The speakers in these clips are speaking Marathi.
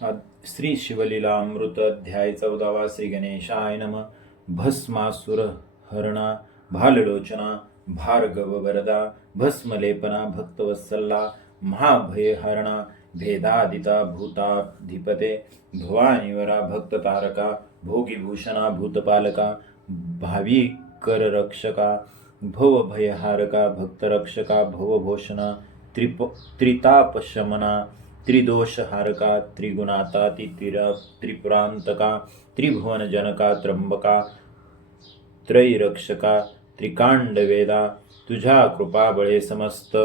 श्री शिवलीला अमृत अध्याय 14 श्री गणेशाय नमः. भस्मासुर हरणा भाललोचना भार्गव वरदा भस्मलेपना भक्तवत्सला महाभयहरणा भेदादिता भूताधिपते भवानीवरा भक्ततारका भोगीभूषणा भूतपालका भावी कररक्षका भवभयहारका भक्तरक्षका भवभूषणा त्रितापशमना त्रिदोषहारका त्रिगुणाताति त्रिपुरांतका त्रिभुवनजनका त्र्यंबका त्रैरक्षका त्रिकांडवेदा तुझ्या कृपाबळे समस्त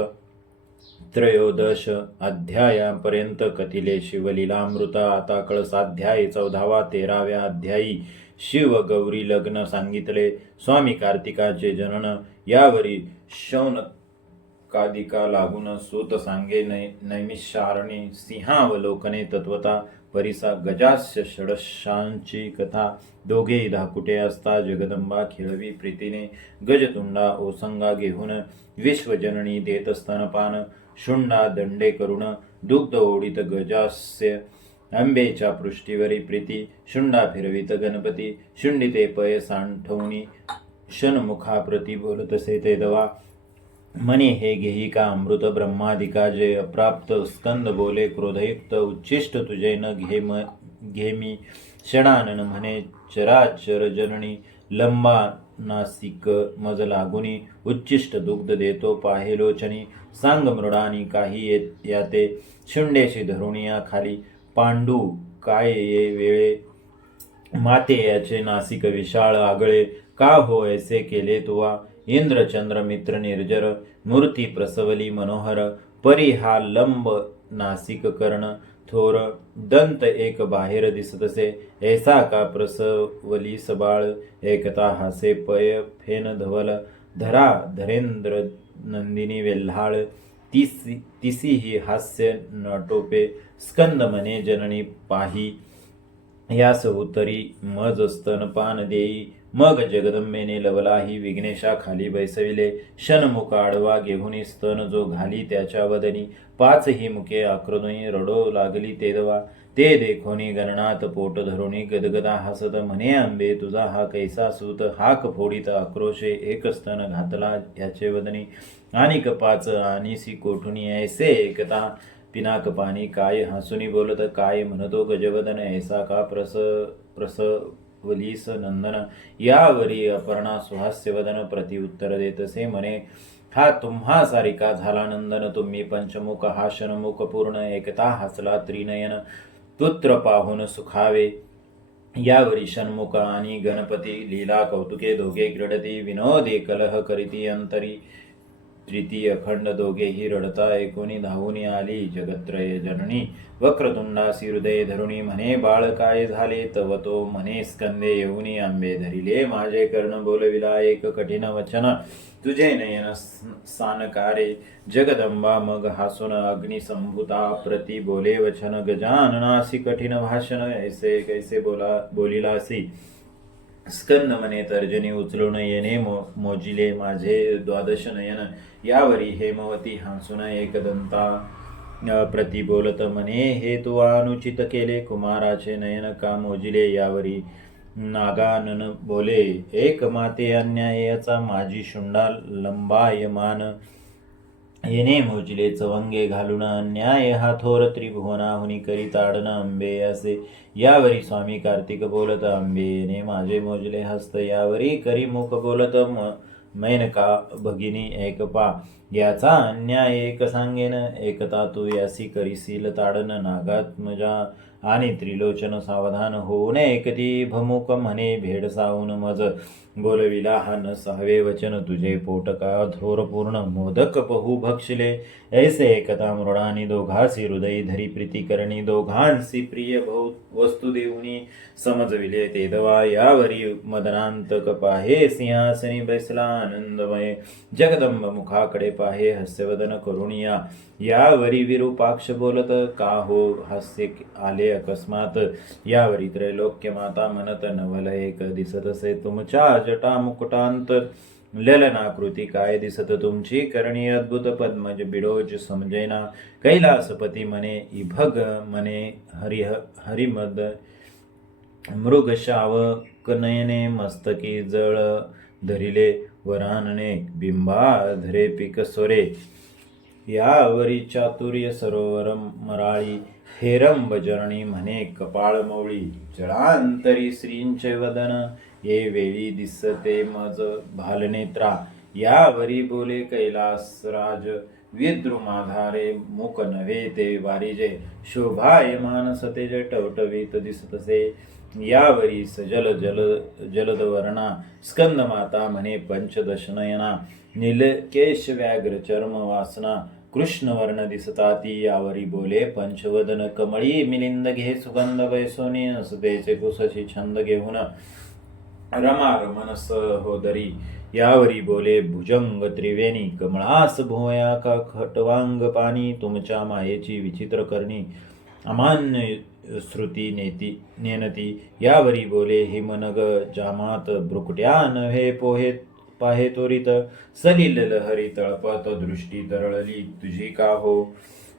13 अध्यायापर्यंत कथिले शिवलीलामृत. आता कळसाध्यायी 14 13व्या अध्यायी शिव गौरी लग्न सांगितले. स्वामी कार्तिकाचे जनन. यावरी शौनकादिका लागून सूत सांगे नैमिषारणी सिंहावलोकने तत्वता परिसा गजास्य षडशांची कथा. दोघेही धाकुटे असता जगदंबा खेळवी प्रीतीने. गजतुंडा ओसंगा घेऊन विश्वजननी देत स्तनपान. शुंडा दंडे करुण दुग्ध ओढीत गजास्य अंबेच्या पृष्ठीवरी प्रीती. शुंडा फिरवित गणपती शुंडिते पय सांठवणी. षण्मुखा प्रति बोलतसे ते दवा. मनी हे घेई का अमृत ब्रह्मादिका. जे अप्राप्त स्कंद बोले क्रोधयुक्त. उच्चिष्ट तुझे न घे मी षडानन म्हणे चराचर जननी. लंबा नासिक मज लागुनी उच्चिष्ट दुग्ध देतो पाहेलोचनी. सांग मृडानी काही याते शुंडेशी धरुणिया खाली. पांडू काय ये वेळे माते याचे नासिक विशाळ आगळे. का हो ऐसे केले तुवा. इंद्रचंद्र मित्र निर्जर मूर्ती प्रसवली मनोहर. परी हा लंब नासिक कर्ण थोर. दंत एक बाहेर दिसतसे ऐसा का प्रसवली सबाळ. एकता हासे पय फेन धवल. धरा धरेंद्र नंदिनी वेल्हाळ. तिसी ही हास्य नटोपे. स्कंद म्हणे जननी पाही. यास उतरी मज स्तनपान देई. मग जगदंबेने लवलाही विघ्नेशा खाली बैसविले. षण्मुख आडवा घेऊन स्तन जो घाली त्याच्या वदनी. 5 ही मुखे आकृती रडो लागली तेदवा. ते देखोनी गणनात पोट धरुणी गदगदा हसत म्हणे आंबे तुझा हा कैसा सूत. हाक फोडीत आक्रोशे एक स्तन घातला ह्याचे वदनी. आणिक 5 आणीसी कोठुनी ऐसे एकता. पिनाक पाणी काय हसुनी बोलत काय म्हणतो गजवदन. ऐसा का प्रसवलीस नंदन. यावरी अपर्णा सुहास्यवदन प्रत्युत्तर देतसे म्हणे हा तुम्हा सारिका झाला नंदन. तुम्ही पंचमुख हा षण्मुख पूर्ण. एकता हसला त्रिनयन पुत्र पाहून सुखावे. यावरी षण्मुख आणि गणपती लीला कौतुके दोघे क्रीडती. विनोदे कलह करीती अंतरी. तृतीय खंड दोघेही रडता ऐकोनी धावून आली जगत्रय जननी. वक्रतुंडासी हृदय धरुणी म्हणे बाळ काय झाले तव तो. म्हणे स्कंदे येऊनी आंबे धरिले माझे. कर्ण बोलविला एक कठीण वचन तुझे नयन सानकारे. जगदंबा मग हासून अग्निसंभूता प्रति बोले वचन. गजाननासी कठीण भाषण ऐसे कैसे बोलिलासी. स्कंद म्हणे तर्जनी उचलून येणे मोजिले माझे 12 नयन. यावरी हेमवती हंसून एकदंता प्रति बोलत म्हणे हे तू अनुचित केले. कुमाराचे नयन का मोजिले. यावरी नागानन बोले एक माते अन्यायाचा माझी शुंडा लंबायमान. येणे मोजिले चवंगे घालून अन्याय हा थोर. त्रिभुवनाहुनी करी ताडन अंबे असे. यावरी स्वामी कार्तिक बोलत आंबे येणे माझे मोजले हस्त. यावरी करी मुख बोलत मैनका भगिनी एक पा. याचा अन्याय एक सांगेन. एकता तू यासी करीसील ताडन. नागात्मजा आणि त्रिलोचन सावधान होऊन एकती भमुख म्हणे भेडसावून मज. बोलविला हा न 6वे वचन तुझे पोट का थोर पूर्ण. मोदक पहू भक्षिले ऐसे एकता मृडानी. दोघांसी हृदयी धरी प्रीती करणी. दोघांसी प्रिय वस्तू देऊनी समजविले तेदवा. यावरी मदनांतक पाहे सिंहासनी बैसला आनंदमय. जगदंब मुखाकडे पाहे हास्यवदन करुणिया. यावरी विरूपाक्ष बोलत का हो हास्य आले अकस्मात. यावरी त्रैलोक्य माता म्हणत नवल एक दिसतसे तुमच्या जटा मुकुटांत. ललनाकृती काय दिसत तुमची करणी अद्भुत पद्मज बिडोज समजेना कैलासपती म्हणे इभग म्हणे हरिमद मृग शावक नयने मस्तकी जळ धरिले वरानने बिंबाधरे पीक सोरे यावरी चातुर्य सरोवर मराळी हेरंब जरणी म्हणे कपाळ मौळी जळांतरी श्रींचे वदन ये वेळी दिसते मज भालनेत्रा यावरी बोले कैलासराज विद्रुमाधारे मुख नव्हे ते वारिजे शोभायमान सतेज टवटवीत दिसतसे यावरी सजल जलद वर्णा स्कंद माता म्हणे पंचदशनयना नीलकेश व्याघ्र चर्म वासना कृष्ण वर्ण दिसताती यावरी बोले पंचवदन कमळी मिलिंद घे सुगंध वैसोनी असतेचे कुसशी छंद घेऊन रमा रमनस होदरी यावरी बोले भुजंग त्रिवेणी कमळास भोया का खटवांग पाणी तुमच्या मायेची विचित्र करणी अमान्य श्रुती नेनती यावरी बोले हिमनग जामात ब्रुकट्या नव्हे पोहे पाहे त्वरित सलिल लहरी तळपत दृष्टी तरळली तुझी का हो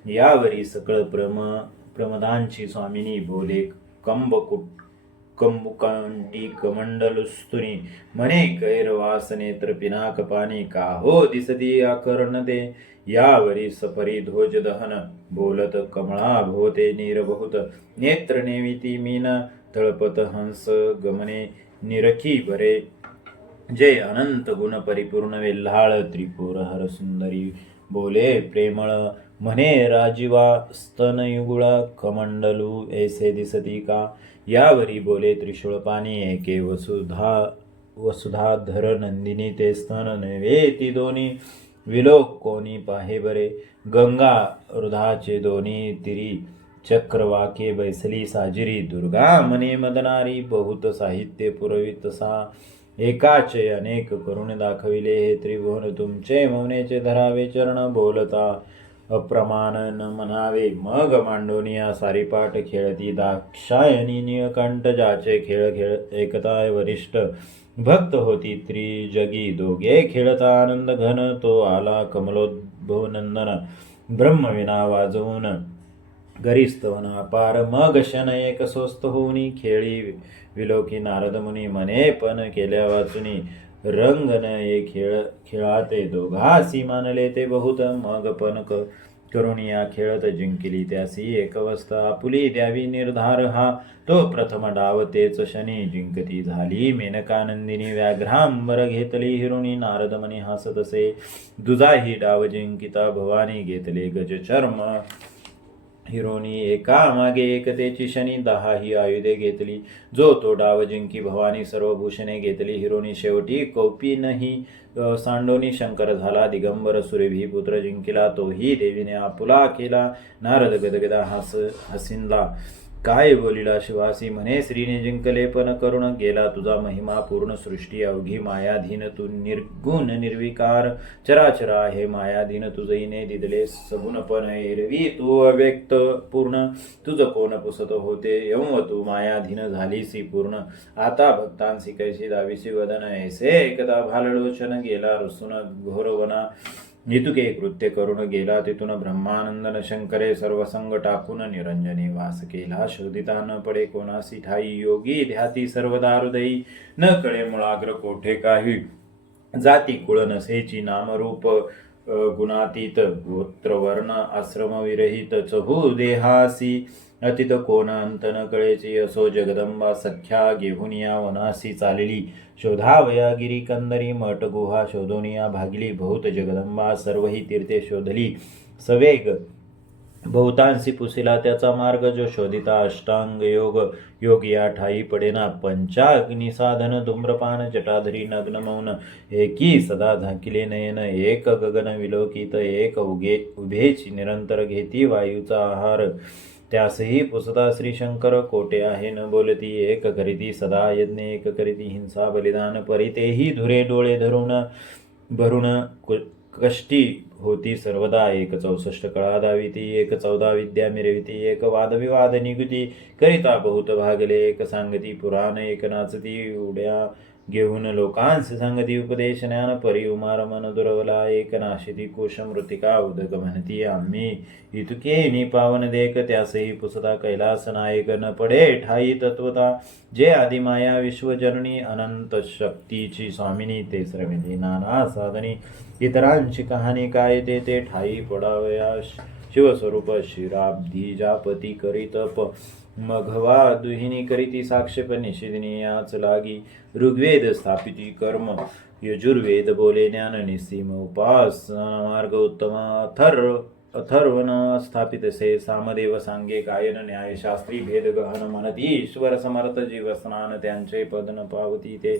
यावरी सकळ प्रमदांची स्वामिनी बोले कंबुकांटी कमंडलुस्तुनी म्हणे कैरवास नेत्र पिनाक पाणी का हो दिसती आकर्णते यावरी सपरी ध्वज दहन बोलत कमळा भोवते नीर बहुत नेत्र नेविती मीन तळपत हंस गमने निरखी भरे जे अनंत गुण परिपूर्ण वेल्हाळ त्रिपुर हर सुंदरी बोले प्रेमळ म्हणे राजीवा स्तनयुगुळ कमंडलू ऐसे दिसती का यावरी बोले त्रिशूळ पाणी एके वसुधाधर नंदिनी ते स्तन नव्हे ती दोन्ही विलोक कोणी पाहे बरे गंगा हृदाचे दोन्ही तिरी चक्रवाके बैसली साजिरी दुर्गा मने मदनारी बहुत साहित्य पुरवित सा एकाचे अनेक करून दाखविले हे त्रिभुवन तुमचे मौनेचे धरावे चरण बोलता अप्रमाण न म्हणावे मग मांडोनिया सारीपाठ खेळती दाक्षायनी निळकंठ ज्याचे खेळ एकताय वरिष्ठ भक्त होती त्रिजगी दोघे खेळता आनंद घन तो आला कमलोद्भव नंदन ब्रह्मविना वाजवून गरिस्तवन अपार मग शन एक स्वस्त होऊनी खेळी विलोकी नारद मुनी मने पण केल्या वाचुनी रंग न ये खेळाते दोघासी मानले ते बहुत मग पण करुणिया खेळत जिंकिली त्यासी एकवस्था आपुली द्यावी निर्धार हा तो प्रथम डाव तेच शनी जिंकती झाली मेनकानंदिनी व्याघ्रांबर घेतली हिरुणी नारद मनी हासतसे दुजाही डाव जिंकिता भवानी घेतले गजचर्म हिरोनी एका मागे एक तेची शनी 10 ही आयुधे घेतली जो तो डाव जिंकी भवानी सर्व भूषणे घेतली हिरोनी शेवटी कौपीनही सांडोनी शंकर झाला दिगंबर सुरेभी पुत्र जिंकिला तोही देवीने आपुला केला नारद गदगदा हसिनला काय बोलिला शिवासी म्हणे श्रीने जिंकले पण करुण गेला तुझा महिमा पूर्ण सृष्टी अवघी मायाधीन तू निर्गुण निर्विकार चराचरा हे मायाधीन तुझईने दिदले सगुण पण एरवी तू अव्यक्त पूर्ण तुझ कोण पुसत होते यम तू मायाधीन झालीसी पूर्ण आता भक्तांसी कैसी दाविसी वदन ऐसे एकदा भाललोचन गेला रुसून घोरवना नितुके कृत्य करून गेला तिथून ब्रह्मानंदन शंकरे सर्वसंग टाकून निरंजनी वास केला शोधिता न पडे कोणासी ठाई योगी ध्याती सर्वदा हृदयी न कळे मुळाग्र कोठे काही जाती कुळ नसेची नामरूप गुणातीत गोत्रवर्ण आश्रम विरहित चहू देहासी अतित कोण अंत न कळेची असो जगदंबा सख्या घेऊन या वनासी चालली शोधावया गिरी कंदरी मठ गुहा शोधोनिया भागिली बहुत जगदंबा सर्वही तीर्थे शोधली सवेग बहुतांशी पुसिला त्याचा मार्ग जो शोधिता अष्टांग योग या ठाई पडेना पंचाग्नी साधन धूम्रपान जटाधरी नग्न मौन एकी सदा झाकिले नयन एक गगन विलोकित एक उभेची निरंतर घेती वायूचा आहार त्यासही पुसता श्रीशंकर कोटे आहे न बोलती एक करीती सदा यज्ञ एक करीती हिंसा बलिदान परितेही धुरे डोळे धरून भरून कष्टी होती सर्वदा एक 64 कळा दाविती एक 14 विद्या मिरविती एक वादविवाद निगुती करिता बहुत भागले एक सांगती पुराण एक नाचती उड्या घेऊन लोकांस सांगती उपदेश ज्ञान परी उमार मन दुर्वला एक नाशिती कोश मृतिका उदक म्हणती आम्ही इतके पावन देख त्यासही पुसता कैलास नायक न पडे ठाई तत्वता जे आदिमाया विश्वजननी अनंत शक्तीची स्वामिनी ते श्रमिली नाना साधनी इतरांची कहाणी काय ते ठाई पडावया शिवस्वरूप शिराब्धी जापती करीतप मघवा दुहिनी करीती साक्षेप निषेधनी याच लागी ऋग्वेद स्थापिती कर्म यजुर्वेद बोले ज्ञान निसीम उपासना मार्ग उत्तम अथर्वण स्थापित से सामदेव सांगे गायन न्यायशास्त्री भेद गहन म्हणती ईश्वर समर्थ जीव स्नान त्यांचे पद न पावती ते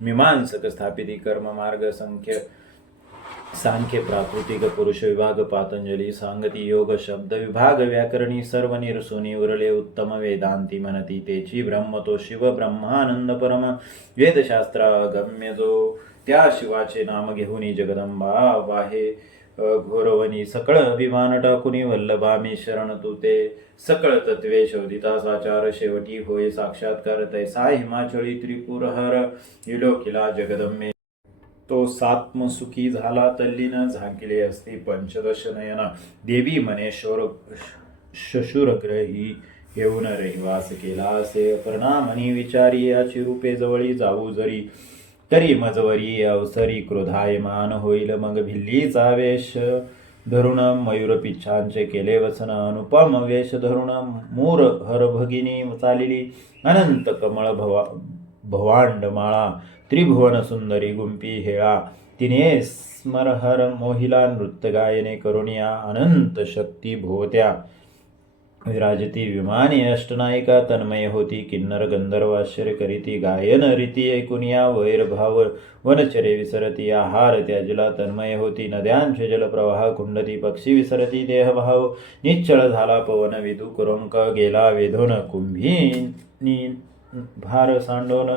मीमांसक स्थापिती कर्म मार्ग सांख्य प्राकृतिक पुरुष विभाग पातंजली सांगती योग शब्द विभाग व्याकरणी सर्व निरसुनी उरले उत्तम वेदांती म्हणती तेची ब्रह्म तो शिव ब्रह्मानंद परम वेदशास्त्र गम्य जो त्या शिवाचे नाम घेऊनी जगदंबा वाहे घोरवनी सकळ अभिमान टाकुनी वल्लभा मी शरण तू ते सकळ तत्वे शोधिता साचार शेवटी होय साक्षात्कार तैसा हिमाचळी त्रिपुर हर विलोकिला जगदम्मे तो सात्मसुखी झाला तल्लीन झाकिले असते पंचदश नयना देवी म्हणे शशुरग्रही येऊन रहिवास केला असे परिणामनी विचारी याची रूपे जवळी जाऊ जरी तरी मजवरी अवसरी क्रोधायमान होईल मग भिल्लीचा वेश धरुण मयूर पिच्छांचे केले वसन अनुपम वेश धरुण मूर हरभगिनी चालिली अनंत कमळ भवांड माळा त्रिभुवन सुंदरी गुंपी हेळा तिने स्मरहर मोहिला नृत्य गायने करुणिया अनंत शक्ती भोवत्या विराजती विमानी अष्टनायिका तन्मय होती किन्नर गंधर्व आश्चर्य करीती गायन रीती ऐकुनिया वैरभाव वनचरे विसरती आहार त्याजला तन्मय होती नद्यांचे जलप्रवाह कुंडती पक्षी विसरती देहभाव निश्चळ झाला पवन विदू कुरंक गेला वेधोन कुंभी भार सांडोन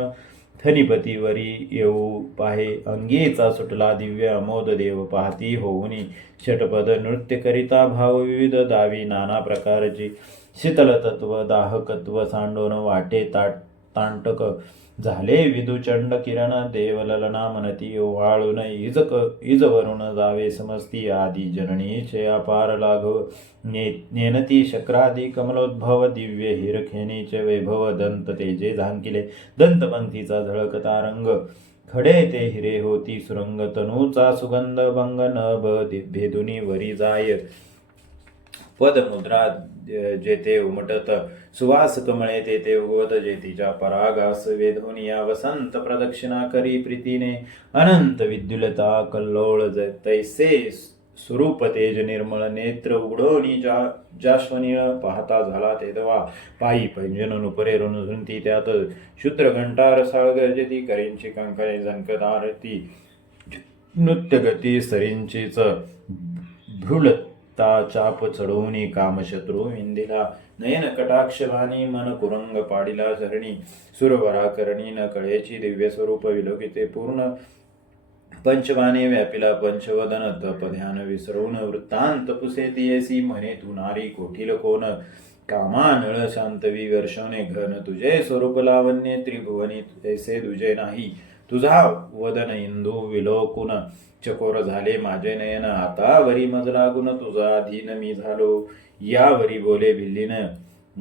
थनिपतीवरी येऊ पाहे अंगीचा सुटला दिव्य अमोद देव पाहती होऊनी षटपद नृत्य करिता भाव विविध दावी नाना प्रकारची शीतल तत्व दाहकत्व सांडोन वाटे तांटक झाले विदुचंड किरण देवललना मनती ओवाळून इजवरून जावे समजती आदी जननीचे अपार लाघव नेनती शक्रादी कमलोद्भव दिव्य हिरखेनीचे वैभव दंत तेजे झांकिले दंतपंथीचा झळकता रंग खडे ते हिरे होती सुरंग तनूचा सुगंध भंग नभ भेदुनी वरी जाय पदमुद्रा जेथे उमटत सुवास कमळे तेथे उगवत जेतीच्या परागास वेधोनिया वसंत प्रदक्षिणा करी प्रीतीने अनंत विद्युलता कल्लोळ तैसे स्वरूप तेज निर्मळ नेत्र उघडोनी जाश्वनीय पाहता झाला तेदवा पायी पैंजन नुपरे ऋणझुंती त्यात शूद्र घंटार साळगर्जती करींची कंकणे झनकदारती नृत्यगती सरींचीच भ्रुलता चाप चढवूनी कामशत्रू विंदिला नयन कटाक्षवाणी मन कुरंग पाडिला धरणी सुरवरा करणी न कळेची दिव्य स्वरूप विलोकिते पूर्ण पंचवाने व्यापिला पंचवदन तप ध्यान विसरवून वृत्तांत पुसे तियसी म्हणे तू नारी कोठील कोण कामानळ शांतवी वर्षवणे घन तुझे स्वरूप लावण्य त्रिभुवनी ऐसे तुझे नाही तुझा वदन इंदू विलोकुन चकोर झाले माझे नयन आता वरी मज लागून तुझा अधीन मी झालो यावरी बोले भिल्लीन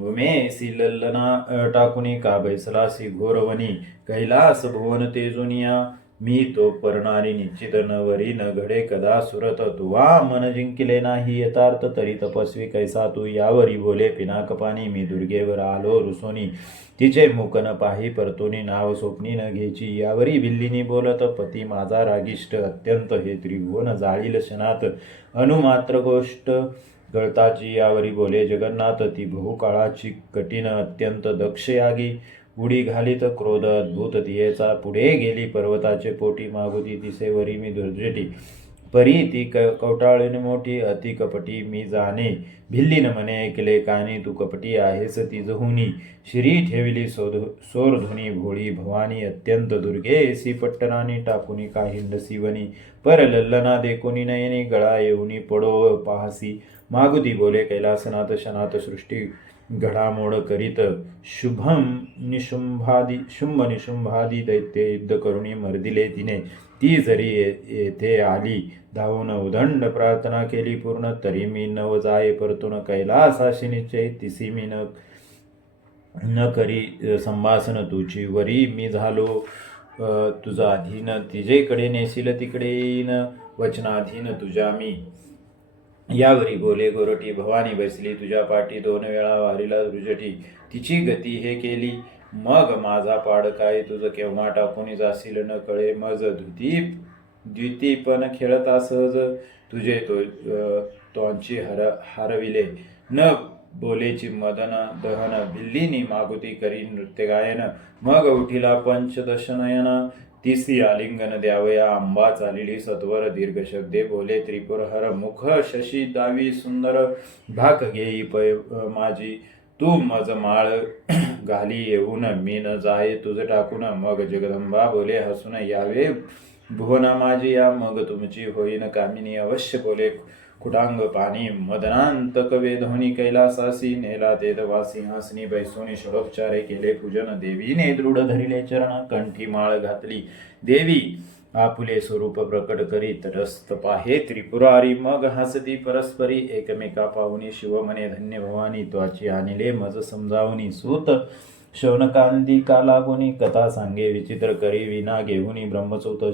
उमे सिललना टाकुनी का बैसलासी घोरवनी कैलास भुवन तेजुनिया मी तो परणारी निश्चित न वरी न घडे कदा सुरत तुवा मन जिंकिले नाही यथार्थ तरी तपस्वी कैसा तू यावरी बोले पिनाकपानी मी दुर्गेवर आलो रुसोनी तिचे मुख न पाही परतोनी नाव स्वप्नी न घ्यायची यावरी भिल्लीनी बोलत पती माझा रागिष्ट अत्यंत हे त्रिभुवन जाळील क्षणात अनुमात्र गोष्ट गळताची यावरी बोले जगन्नाथ ती बहुकाळाची कठीण अत्यंत दक्ष यागी उडी घालीत क्रोध अद्भुत तियेचा पुढे गेली पर्वताचे पोटी मागुती तिसेवरी मी दुर्जटी परी ती कवटाळून मोठी अति कपटी मी जाणे भिल्लीन मने ऐकले कानी तू कपटी आहेस ती जहुनी श्री ठेविली सोरधुनी भोळी भवानी अत्यंत दुर्गे एसी पट्टरानी टाकुनी काहिंड शिवनी पर लल्लना देखुनी नयनी गळा येऊनी पडो पाहसी मागुती बोले कैलासनाथ शनाथ सृष्टी घडामोड करीत शुंभ निशुंभादी दैत्य युद्ध करुणी मर्दिले तिने. ती जरी येथे आली धावून उदंड प्रार्थना केली पूर्ण, तरी मी नव जाये परतून कैलासाशी निश्चय. तिसी मी न करी संभाषण तुझी वरी मी झालो तुझा अधीन. तिजेकडे नेशील तिकडे येईन वचनाधीन तुझ्या मी. यावरी बोले गोरटी भवानी बसली तुझ्या पाठी, 2 वेळा वारीला रुजटी. तिची गती हे केली मग माझा पाड काय, तुझ केव्हा टाकून जाशील न कळे मज. द्विती पण खेळता सहज तुझे तोंची हरविले, न बोलेची मदन दहन. भिल्लीनी मागुती करी नृत्य गायन, मग उठिला पंचदशनयन. तिसी आलिंगन द्यावया आंबा चालिली सत्वर, दीर्घ शब्दे बोले त्रिपुर हर. मुख शशी दावी सुंदर, भाक घेई पै माझी तू मज माळ घाली येऊन. मी न जाये तुझ टाकून, मग जगदंबा बोले हसून यावे भुवना माझी या. मग तुमची होईन कामिनी अवश्य बोले कुटांग पाणी. मदनांतक वेधोनी कैलासासी, नेला तेदवा सिंहासनी बैसोनी. षडोपचारे केले पूजन, देवीने दृढ धरिले चरण. कंठी माळ घातली देवी आपुले स्वरूप प्रकट करी. तटस्थ पाहे त्रिपुरारी, मग हसती परस्परी. एकमेका पाहुनी शिव म्हणे धन्य भवानी, त्वाची आणिले मज समजावनी. सूत शौनकांदी का लागुनी, कथा सांगे विचित्र करी. विना घेऊनी ब्रह्मसूत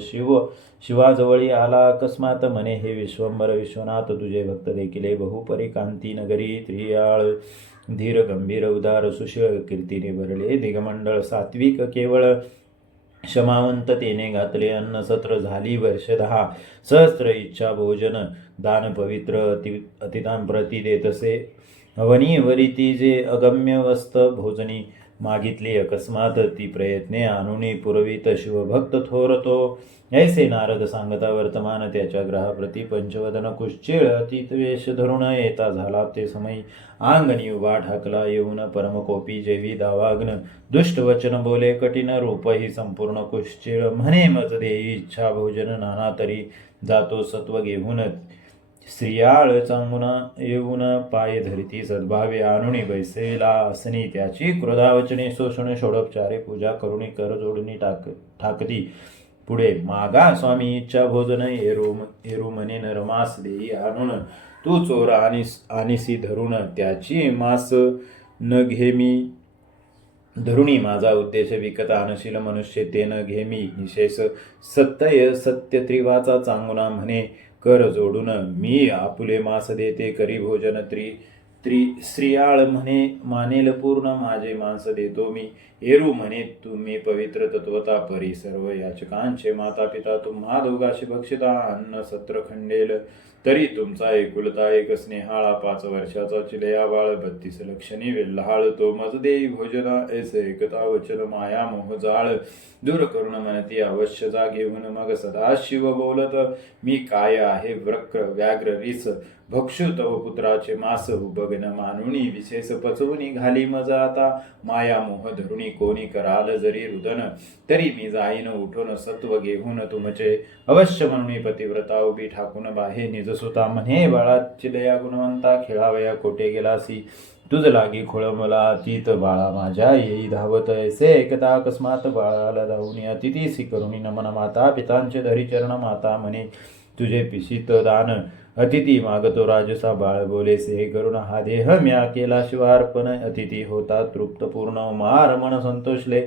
शिवाजवळी आला अकस्मात. म्हणे हे विश्वंभर विश्वनाथ, तुझे भक्त देखिले बहुपरी कांती नगरी. त्रियाळ धीर गंभीर उदार सुशील, कीर्तीने भरले दिगमंडळ. सात्विक केवळ क्षमावंततेने घातले अन्न सत्र. झाली वर्ष 10 सहस्त्र इच्छा भोजन, दान पवित्र अतितांप्रती देतसे. वनीवरी ती जे अगम्य वस्त भोजनी, मागितली अकस्मात ती प्रयत्ने आणुनी. पुरवित शिवभक्त थोरतो, ऐसे नारद सांगता वर्तमान. त्याच्या ग्रहाप्रती पंचवदन कुश्चिळ अतीत वेश धरुण. येता झाला ते समयी आंगणी उभा ठाकला येऊन. परमकोपी जेवी दावाग्न, दुष्ट वचन बोले कठीण. रूपही संपूर्ण कुश्चिळ, म्हणे मज देई इच्छा भोजन. नाना तरी जातो सत्व घेऊन, स्त्रियाळ चांगून येऊन. पाय धरिती सद्भावे आणुनी, बैसेला आसनी. त्याची क्रोधावचने शोषण. षोडोपचारे पूजा करुणी कर जोडणी ठाकती पुढे. मागा स्वामी इच्छा भोजन, एरू म्हणे नरमास देई आणून. तू चोर आनिसी धरून, त्याची मास न घेमी धरुणी. माझा उद्देश विकत आणशील मनुष्य, ते न घेमी निशेष. सत्य त्रिवाचा चांगुना, म्हणे कर जोडून. मी आपुले मास देते करी भोजन. स्त्रियाळ म्हणे मानेल पूर्ण, माझे मांस देतो मी. एरू म्हणे तुम्ही पवित्र तत्वता परी. सर्व याचकांचे माता पिता, तुम्हा दोघाशी भक्षिता. अन्न सत्र खंडेल तरी तुमचा एकुलता एक. स्नेहाळा 5 वर्षाचा चिलया बाळ, 32 लक्षणी वेल्हाळ. तो मज देई भोजना, ऐसे एकता वचन. माया मोह जाळ दूर करून म्हणती अवश्य जा घेऊन. मग सदाशिव बोलत मी काय आहे वक्र व्याघ्र रिस. भक्षु तव पुत्राचे मास, उबगन मानुनी. विशेष पचवूनी घाली मज आता. माया मोह धरुणी कोणी कराल जरी रुदन. तरी मी जाईन उठून सत्व घेऊन तुमचे. अवश्य म्हणून पतिव्रता उभी ठाकून बाहे. निजसुता म्हणे बाळाची दया गुणवंता. खेळावया कोठे गेलासी, तुझ लागी खोळंबला अतीत. बाळा माझ्या येई धावत, ऐसे एकदा अकस्मात. बाळाला धावून अतिथीसी करुणी नमन. माता पितांचे धरी चरण. माता म्हणे तुझे पिशित दान. अतिथी मागतो राजसा. बाळ बोलेसे हे करून हा देह म्या केला शिवार्पण. अतिथी होता तृप्त पूर्ण, मार मन संतोषले.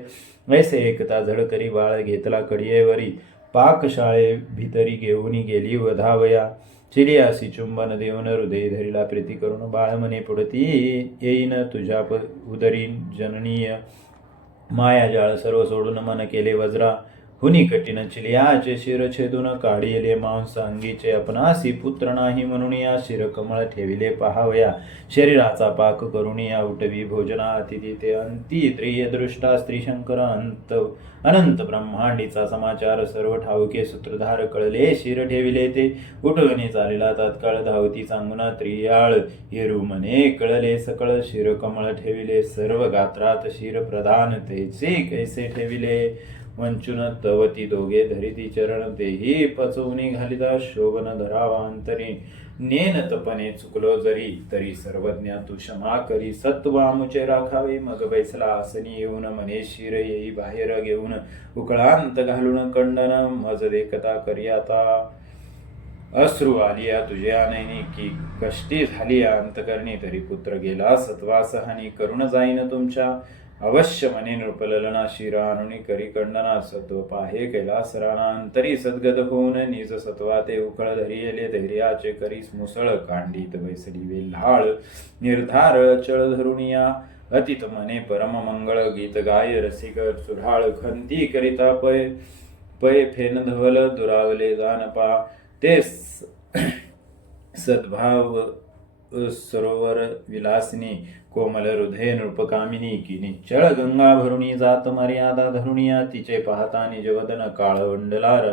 ऐसे एकता झड करी बाळ घेतला कडियेवरी. पाकशाळे भितरी घेऊन गेली वधावया. चिलियासी चुंबन देऊन हृदय धरिला प्रीती करून. बाळ म्हणे पुढती येईन तुझ्या उदरीन जननीय. मायाजाळ सर्व सोडून मन केले वज्रा. हुनी कठीण चिलियाचे शिर छेदून. काढिले मांस अंगीचे आपणासी. पुत्र नाही म्हणून या शिरकमळ ठेविले पहावया. शरीराचा पाक करून या उठवी भोजना. अतिथी ते अंती त्रिय दृष्टा. स्त्रीशंकर अनंत ब्रह्मांडीचा समाचार. सर्व ठाऊके सूत्रधार कळले. शिर ठेविले ते उठवणे चालिला तात्काळ. धावती चांगुना त्रियाळ येरू म्हणे कळले सकळ. शिरकमळ ठेविले सर्व गात्रात शिर प्रधान. तेचे कैसे ठेविले वंचून तवती दोघे धरिती चरण तेही पचवून घालिता शोभन धरावा अंतरी नेन तपणे चुकलो जरी तरी सर्वज्ञ तू क्षमा करी सत्व आमुचे राखावे मग बैसला आसनी येऊन मने शिर येई बाहेर घेऊन उकळांत घालून कंडन मज देखता करी आता अश्रू आलिया तुझ्या नैनी की कष्टी झाली अंतकरणी तरी पुत्र गेला सत्वास हानी करून जाईन तुमच्या अवश्य मने नृपललना शिरा आणुनी करी कंडना सत्व पाहे कैलास राणा अंतरी सद्गत होऊन निज सत्वा ते उकळ धरियले धैर्याचे करीस मुसळ कांडीत बैसली वेल्हाळ निर्धार चळ धरुनिया अतित मने परम मंगळ गीत गाय रसिक सुढाळ खंती करिता पय पय फेन धवल दुरावले जानपा ते सद्भाव सरोवर विलासिनी कोमल हृदय नृपकामिनी की निश्चळ गंगा भरुणी जात मर्यादा धरुणिया तिचे पाहता निजवदन काळवंडलार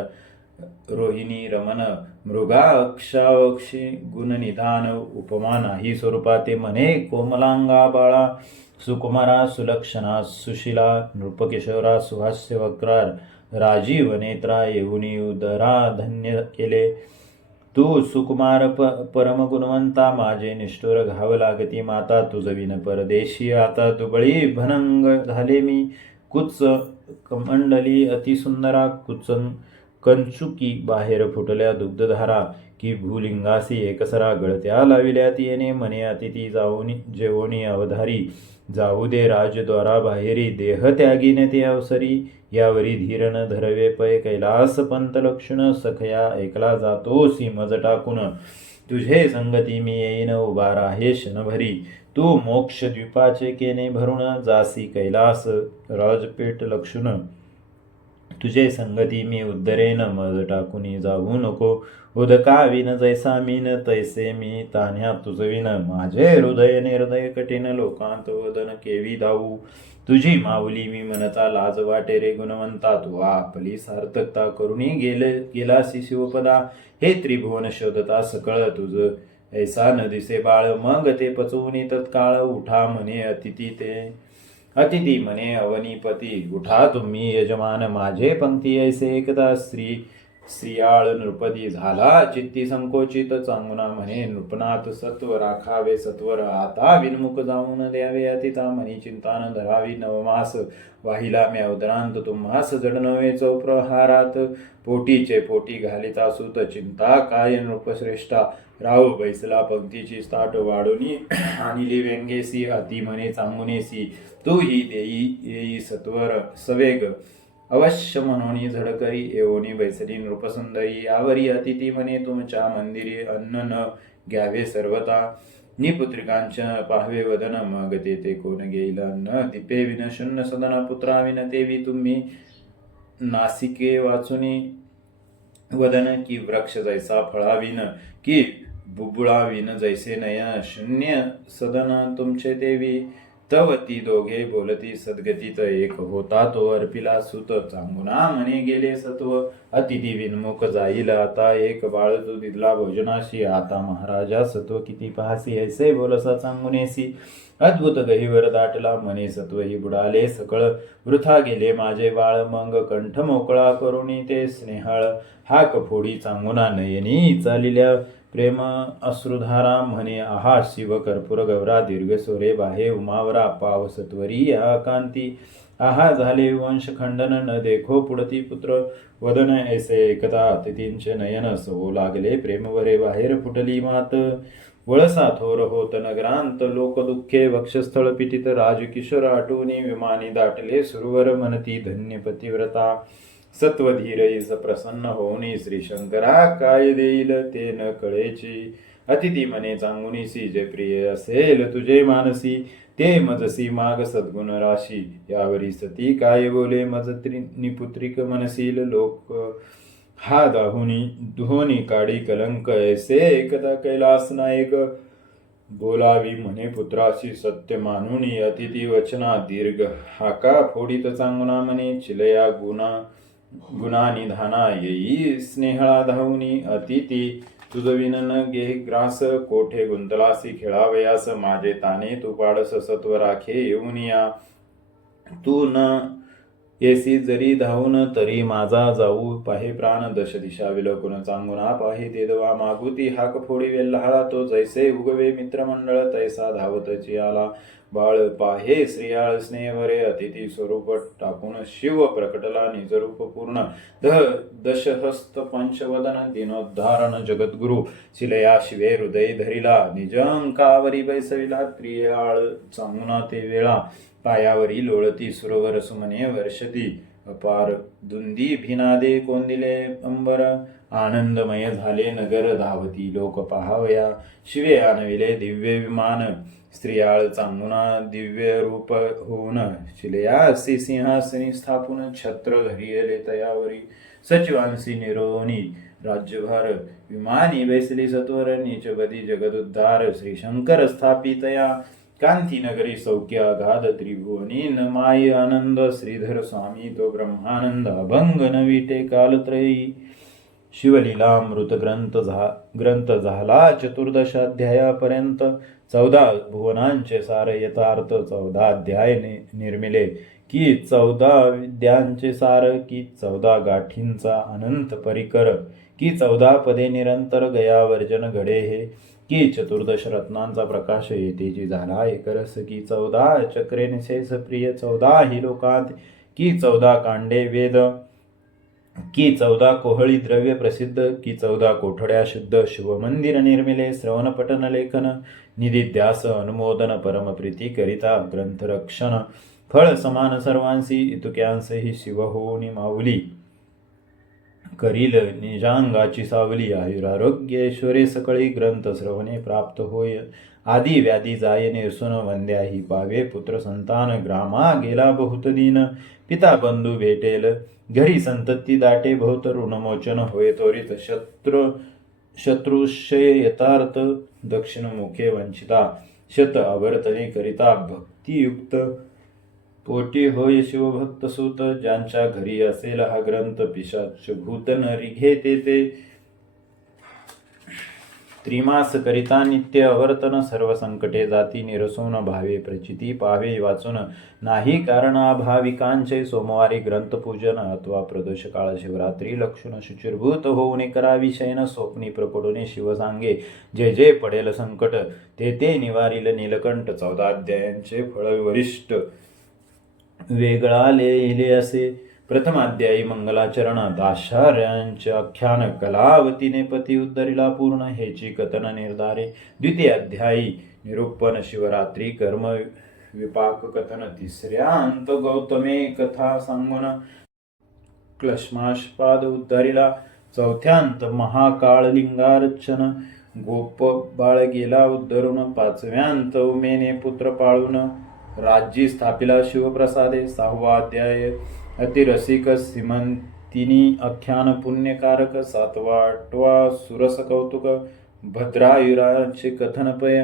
रोहिणी रमन मृगा अक्षावक्षी गुणनिधान उपमा नाही स्वरूपा ते म्हणे कोमलांगा बाळा सुकुमारा सुलक्षणा सुशिला नृपकिशोरा सुहास्य वक्रार राजीव नेत्रा येऊनी उदरा धन्य केले तू सुकुमार परम गुणवंता माझे निष्ठुर घाव लागती माता तुझविन परदेशी आता दुबळी भनंग झाले मी कुच कमंडली अतिसुंदरा कंचुकी बाहेर फुटल्या दुग्धधारा की भूलिंगासी एकसरा गळत्या लाविल्या तिने मने अतिथी जाऊनी जेवोनी अवधारी जाऊ दे राजद्वारा बाहेरी देह त्यागीने ते अवसरी यावरी धीर न धरवे पय कैलास पंत लक्षण सखया ऐकला जातो मज टाकून तुझे संगती मी येईन उभा राहे क्षणभरी तू मोक्ष द्वीपाचे केने भरून जासी कैलास राजपेट लक्षुण तुझे संगती मी उद्धरेन मज टाकुनी जाऊ नको उदकाविन जैसा मीन तैसे मी तान्ह्या तुझविन माझे हृदय निर्दय कठीण लोकांत वदन केवी धावू तुझी माऊली मी मनता लाज वाटे रे गुणवंता तू आपली सार्थकता करुणी गेलासी शिवपदा हे त्रिभुवन शोधता सकळ तुझ ऐसा न दिसे बाळ मग ते पचवून तत्काळ उठा म्हणे अतिथी म्हणे अवनीपती उठा तुम्ही यजमान माझे पंक्ती ऐसे एकदा श्रियाळ नृपती झाला चित्ती संकोचित चांगुना म्हणे नृपनाथ सत्व राखावे सत्वर आता विनमुख जाऊन द्यावे अतिता म्हणी चिंता न धरावी नवमास वाहिला मी अवदरांत तुम्हास जड नव्हे चौप्रहारात पोटीचे पोटी घालिता सुत चिंता काय नृपश्रेष्ठा राव बैसला पंक्तीची स्ताट वाढुनी आणिली व्यंगेसी अति म्हणे चांगुनेसी तू ही देई येई सत्वर सवेग अवश्य म्हणून झडकरी येवोनी बैसली नृपसुंदरी यावरी अतिथी म्हणे तुमच्या मंदिरी अन्न न घ्यावे सर्वता निपुत्रिकांच्या पाहवे वदन मग ते कोण घेईल अन्न दिपे विन शून्य सदन पुत्रा विन तेवी तुम्ही नासिके वाचुनी वदन की वृक्ष जैसा फळाविन की बुबुळाविन जैसे नयन शून्य सदन तुमचे देवी तव ती दोघे बोलती सद्गतीत एक होता तो अर्पिला सुत चांगुना म्हणे गेले सत्व अतिथी विनमुख जाईल आता एक बाळ तू दिदला भोजनाशी आता महाराजा सत्व किती पाहसी ऐसे बोलसा चांगुनेसी अद्भुत गहीवर दाटला म्हणे सत्वही बुडाले सकळ वृथा गेले माझे बाळ मग कंठ मोकळा करुणी ते स्नेहळ हाक फोडी चांगुना नयनी चालिल्या प्रेम अश्रुधारा म्हणे आहा शिव कर्पूर गौरा दीर्घ सोरे बाहे उमावरा पाव सत्वरी या कांती आहा झाले वंश खंडन न देखो पुढती पुत्र वदन ऐसे एकता अतिथींचे नयन सवो लागले प्रेमवरे बाहेर फुटली मात वळसा थोर होत नगरांत लोक दुःखे वक्षस्थळ पिटित राजकिशोर आटूनी विमानी दाटले सुरवर मनती धन्य पतिव्रता सत्वधीरईस प्रसन्न होऊनी श्री शंकरा काय देईल ते न कळेची अतिथी मने चांगुनीसी जे प्रिय असेल तुझे मानसी ते मजसी माग सद्गुण राशी यावरी सती काय बोले मज निपुत्रिक मनसील लोक हा दाहुनी दुहोनी काडी कलंक ऐसे एकदा कैलास नायक बोलावी म्हणे पुत्राशी सत्य मानुनी अतिथी वचना दीर्घ हाका फोडीत चांगुना म्हणे चिलया गुणा निधाना येई स्नेहळा धावुनी अतिथी तुझविन न गे ग्रास कोठे गुंतलासी खेळावयास माझे ताने तू पाडस सत्व राखे येऊनिया तू न येसी जरी धावून तरी माझा जाऊ पाहे प्राण दश दिशा विलोकून चांगुना पाहे देदवा मागुती हाक फोडी वेल्हाळा तो जैसे उगवे मित्रमंडळ तैसा धावतची आला बाळ पाहे श्रियाळ स्नेहवरे अतिथी स्वरूप टाकून शिव प्रकटला निजरूप पूर्ण दशहस्त पंचवदन दिनोद्धारण जगद्गुरु शिलया शिवे हृदय धरिला निजंकावरी बैसविला त्रियाळ चांगुना ते वेळा पायावरी लोळती सुरवर सुमने वर्षती अपार दुंदी भिनादे कोंदिले अंबर आनंदमय झाले नगर धावती लोक पहावया शिवे आणविले दिव्य विमान स्त्रियाळ चांगुना दिव्य रूप होऊन शिलयासी सिंहासनी स्थापून छत्र धरियले तयावरी सचिवांसी निरोनी राज्यभार विमानी बैसली सत्वर नीचबदी जगदुद्धार श्री शंकर स्थापितया कांती नगरी सौख्य अगाध त्रिभुवनी न माय आनंद श्रीधर स्वामी तो ब्रह्मानंद अभंग नविटे कालत्रयी शिवलीलामृत ग्रंथ झाला चतुर्दशाध्यायापर्यंत 14 भुवनांचे सार यथार्थ 14 अध्याय निर्मिले की 14 विद्यांचे सार की 14 गाठींचा अनंत परिकर की 14 पदे निरंतर गयावर्जन घडे हे की 14 रत्नांचा प्रकाश येतेची झाला एकरस की 14 चक्रे निशेष प्रिय 14 ही लोकांत की 14 कांडे वेद की 14 कोहळी द्रव्य प्रसिद्ध की 14 कोठड्या शुद्ध शिवमंदिर निर्मिले श्रवण पठन लेखन निधिध्यास अनुमोदन परमप्रीती करिता ग्रंथरक्षण फळ समान सर्वांसी इतुक्यांसही शिव होनी माऊली करील निजांगाची सावली आयुरारोग्य ऐश्वरे सकळी ग्रंथ श्रवणे प्राप्त होय आदी व्याधी जाय निर्सुन वंद्या ही पावे पुत्र संतान ग्रामा गेला बहुत दिन पिता बंधू भेटेल घरी संतती दाटे बहुत ऋणमोचन होय त्वरित शत्रुशय यथार्थ दक्षिण मुखे वंचिता शत आवर्तने करिता भक्तियुक्त पोटी होय शिवभक्त सुत ज्यांच्या घरी असेल हा ग्रंथ पिशाच भूत नरिघे ते त्रिमास करिता नित्य अवर्तन सर्व संकटे जाती निरसून भावे प्रचिती पावे वाचून नाही कारण भाविकांचे सोमवारी ग्रंथपूजन अथवा प्रदोष काळ शिवरात्री लक्षण शुचिर्भूत होऊन करावी शयन स्वप्नी प्रकटुने शिव सांगे जे जे पडेल संकट ते निवारील नीलकंठ 14 अध्यायांचे फळ वरिष्ठ वेगळा लिहिले असे प्रथमाध्यायी मंगलाचरण दाशार्यांचे आख्यान कलावतीने पती उद्धरिला पूर्ण हेची कथन निर्धारे द्वितीय अध्यायी निरूपण शिवरात्री कर्म विपाक कथन तिसऱ्या अंत गौतमे कथा सांगून क्लश्माशपाद उद्धरिला चौथ्यांत महाकाळलिंगार्चन गोप बाळ गेला उद्धरून पाचव्यांत उमेने पुत्र पाळून राज्य स्थापिला शिवप्रसादे 6वा अध्याय अतिरसिक सीमंतिनी आख्यान पुण्यकारक 7वा 8वा सुरस कौतुक भद्रायुराचे कथनपय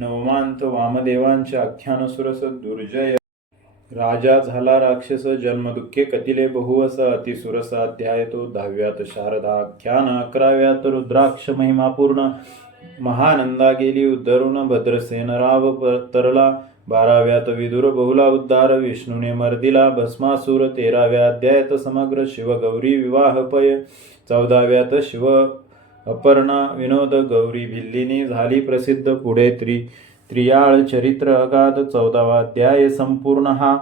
9वांत वामदेवांचे आख्यान सुरस दुर्जय राजा झाला राक्षस जन्मदुःखे कथिले बहुवस अतिसुरस अध्याय तो 10व्यात शारदा आख्यान 11व्यात रुद्राक्ष महिमापूर्ण महानंदा गेली उद्धरून भद्रसेन राव तरला 12व्यात विदुर बहुला उद्धार विष्णूने मर्दिला भस्मासूर 13व्या अध्यायात समग्र शिवगौरी विवाहपय 14व्यात शिव अपर्णा विनोद गौरी भिल्लिनी झाली प्रसिद्ध पुढे त्रियाळ चरित्र अगाध 14वा अध्याय संपूर्ण हा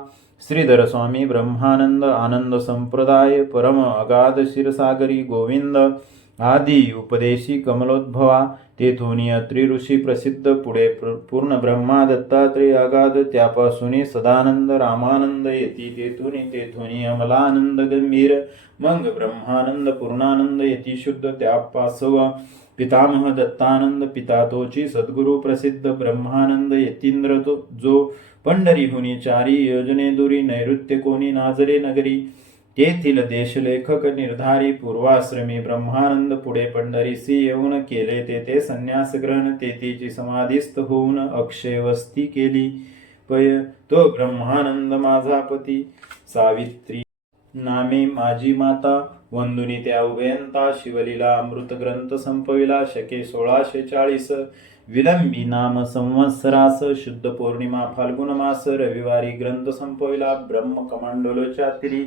श्रीधर स्वामी ब्रह्मानंद आनंद संप्रदाय परम अगाध क्षीरसागरी गोविंद आदी उपदेशी कमलोद्भवा तेथोनी अत्रि ऋषी प्रसिद्ध पुढे पूर्ण ब्रह्मा दत्तात्रेय अगाध त्यापासून सदानंद रामानंद येती तेथोनी अमलानंद गंभीर मग ब्रह्मानंद पूर्णानंद येती शुद्ध त्यापासव पितामह दत्तानंद पिता तोची सद्गुरु प्रसिद्ध ब्रह्मानंद यतींद्र तो जो पंढरीहुनी 4 योजने दुरी नैऋत्य कोणी नाजरे नगरी तेथील देशलेखक निर्धारी पूर्वाश्रमी ब्रह्मानंद पुढे पंढरीसी येऊन केले तेथे संन्यास ग्रहण तेथीची समाधीस्थ होऊन अक्षय वस्ती केली पय तो ब्रह्मानंद माझा पती सावित्री नामे माझी माता वंदुनी त्या उभयंता शिवलीला अमृत ग्रंथ संपविला शके 1640 विलंबी नाम संवत्सरास शुद्ध पौर्णिमा फाल्गुन मास रविवारी ग्रंथ संपविला ब्रह्म कमांडोलोच्या तिरी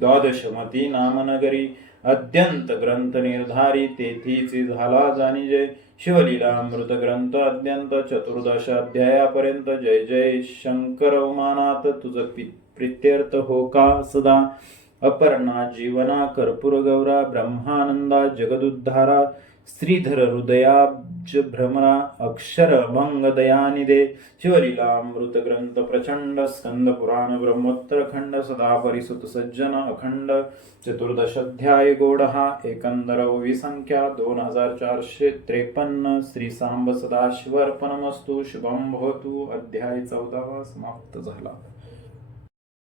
द्वादशमती नाम नगरी अद्यंत ग्रंथ निर्धारी तेथीची झाला जाणीजय शिवलीलामृत ग्रंथ अद्यंत चतुर्दश अध्यायापर्यंत जय जय शंकर उमानाथ तुझ प्रित्यर्थ हो का सदा अपर्णा जीवना कर्पूर गौरा ब्रह्मानंदा जगदुद्धारा श्रीधर हृदयाब्ज भ्रमरा अक्षर भंग दयानिदे शिवलीलामृत ग्रंथ प्रचंड स्कंद पुराण ब्रह्मोत्तर खंड सदा परिसुत सज्जन अखंड चतुर्दश अध्याय गोडहा एकंदर ओवी संख्या 2453 श्री सांब सदाशिव अर्पणमस्तु शुभम भवतु. अध्याय 14 समाप्त झाला.